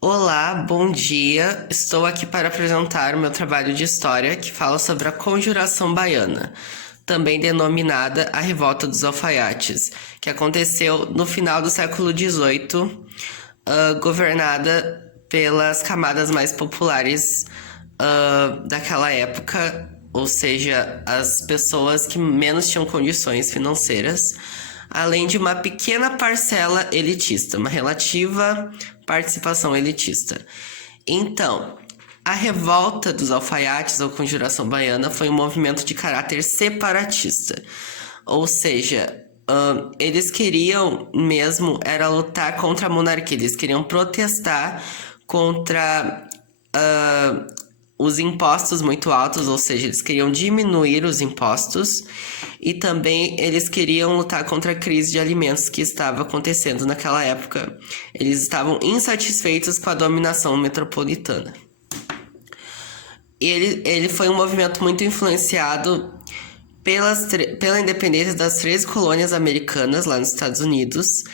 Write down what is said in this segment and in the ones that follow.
Olá, bom dia. Estou aqui para apresentar o meu trabalho de história que fala sobre a Conjuração Baiana, também denominada a Revolta dos Alfaiates, que aconteceu no final do século XVIII, governada pelas camadas mais populares, daquela época, ou seja, as pessoas que menos tinham condições financeiras, além de uma pequena parcela elitista, uma relativa participação elitista. Então, a revolta dos alfaiates ou Conjuração Baiana foi um movimento de caráter separatista, ou seja, eles queriam mesmo era lutar contra a monarquia, eles queriam protestar contra os impostos muito altos, ou seja, eles queriam diminuir os impostos e também eles queriam lutar contra a crise de alimentos que estava acontecendo naquela época. Eles estavam insatisfeitos com a dominação metropolitana. Ele foi um movimento muito influenciado pela independência das 13 colônias americanas lá nos Estados Unidos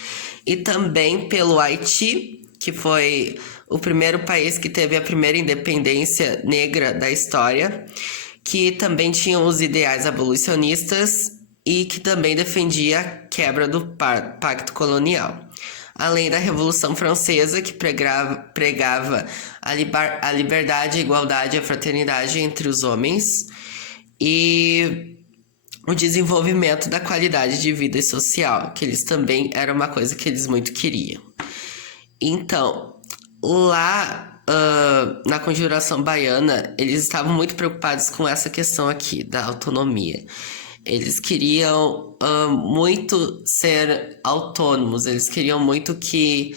e também pelo Haiti, que foi o primeiro país que teve a primeira independência negra da história, que também tinha os ideais abolicionistas e que também defendia a quebra do pacto colonial. Além da Revolução Francesa, que pregava a liberdade, a igualdade e a fraternidade entre os homens, e o desenvolvimento da qualidade de vida social, que eles também era uma coisa que eles muito queriam. Então, lá na Conjuração Baiana, eles estavam muito preocupados com essa questão aqui da autonomia. Eles queriam muito ser autônomos, eles queriam muito que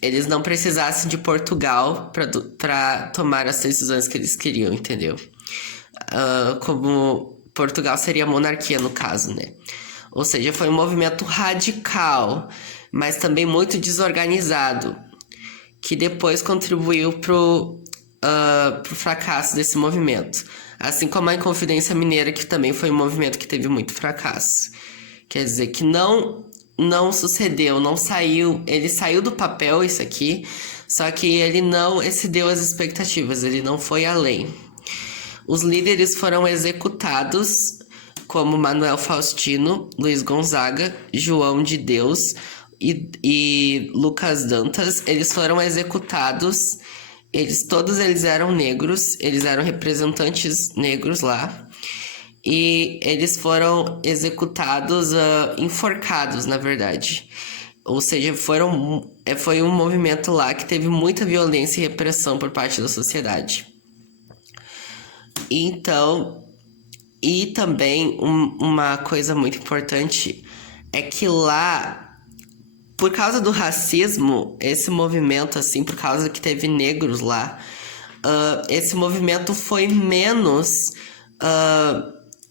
eles não precisassem de Portugal para tomar as decisões que eles queriam, entendeu? Como Portugal seria a monarquia no caso, né? Ou seja, foi um movimento radical, mas também muito desorganizado, que depois contribuiu pro fracasso desse movimento. Assim como a Inconfidência Mineira, que também foi um movimento que teve muito fracasso. Quer dizer, que não sucedeu, não saiu, ele saiu do papel isso aqui, só que ele não excedeu as expectativas, ele não foi além. Os líderes foram executados, como Manuel Faustino, Luiz Gonzaga, João de Deus e Lucas Dantas. Eles foram executados, todos eles eram negros, eles eram representantes negros lá. E eles foram executados, enforcados, na verdade. Ou seja, foi um movimento lá que teve muita violência e repressão por parte da sociedade. Então, e também uma coisa muito importante é que lá, por causa do racismo, esse movimento, assim, por causa que teve negros lá, esse movimento foi menos,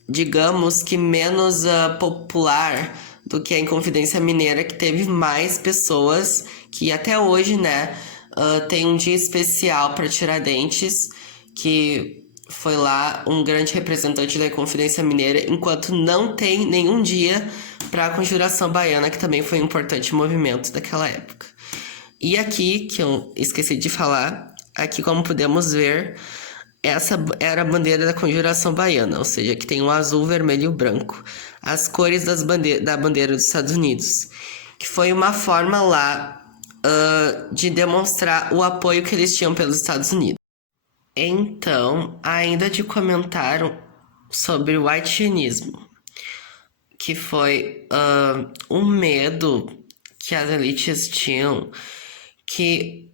digamos que menos popular do que a Inconfidência Mineira, que teve mais pessoas, que até hoje, né, tem um dia especial para Tiradentes, que foi lá um grande representante da Inconfidência Mineira, enquanto não tem nenhum dia para a Conjuração Baiana, que também foi um importante movimento daquela época. E aqui, que eu esqueci de falar, aqui como podemos ver, essa era a bandeira da Conjuração Baiana, ou seja, que tem um azul, vermelho e o branco, as cores da bandeira dos Estados Unidos, que foi uma forma lá de demonstrar o apoio que eles tinham pelos Estados Unidos. Então, ainda de comentar sobre o haitianismo, que foi um medo que as elites tinham, que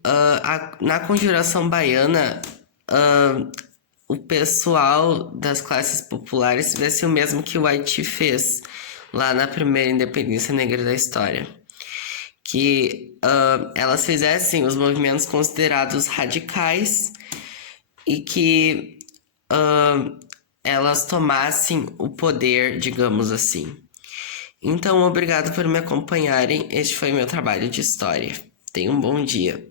na Conjuração Baiana o pessoal das classes populares fizesse o mesmo que o Haiti fez lá na primeira independência negra da história. Que elas fizessem os movimentos considerados radicais e que elas tomassem o poder, digamos assim. Então, obrigado por me acompanharem. Este foi meu trabalho de história. Tenha um bom dia.